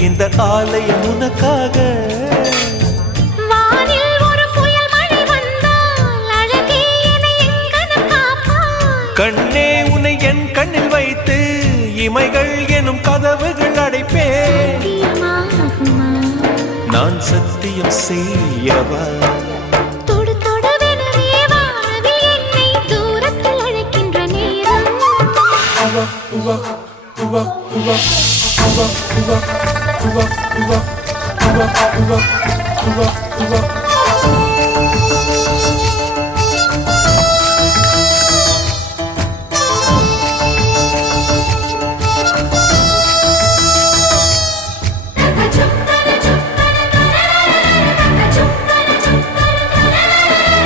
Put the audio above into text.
இந்த ஆலயம் உனக்காக. வானில் ஒரு புயல் மழை வந்தால் அழகே என்னை எங்கனம் காப்பாய். கண்ணே உன்னை என் கண்ணில் வைத்து இமைகள் எனும் கதவுகள் அடைப்பேன். சத்தியமாகுமா? நான் சத்தியம் செய்யவா? தொடு தொடுவெனவே வானவில் என்னை தூரத்தில் அழைக்கின்ற நேரம். உவா